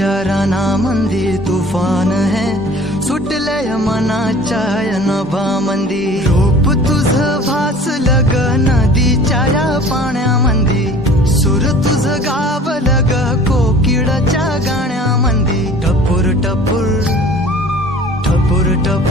विचाराना मंदी तुफान है सुटलय मनाच्या नभामंदी रूप तुझ भासलं ग नदीच्या या पाण्यामंदी सुर तुझ गावलं ग कोकिळच्या गाण्यामंदी टपूर टपूर टपूर टपूर